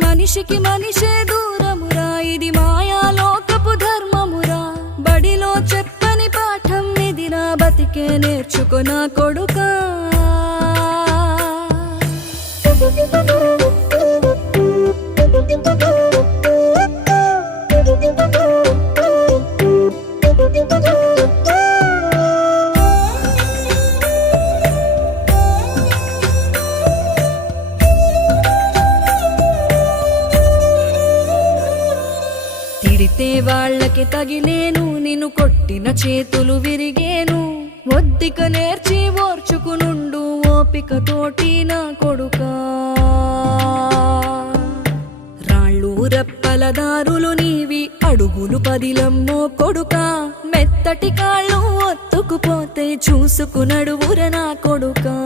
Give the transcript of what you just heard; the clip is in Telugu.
మనిషికి మనిషే దూరమురా, ఇది మాయాలోకపు ధర్మమురా. బడిలో చెప్పని పాఠం ఇదిరా, బతికే నేర్చుకో నా కొడుకా. తిడితే వాళ్ళకి తగిలేను, నిన్ను కొట్టిన చేతులు విరిగేను. ఒద్దిక నేర్చి ఓర్చుకునుండు ఓపికతోటి నా కొడుకా. రాళ్ళు రెప్పల దారులు నీవి, అడుగులు పదిలమ్మో కొడుకా. మెత్తటి కాళ్ళు ఒత్తుకుపోతే చూసుకునడువుర నా కొడుకా.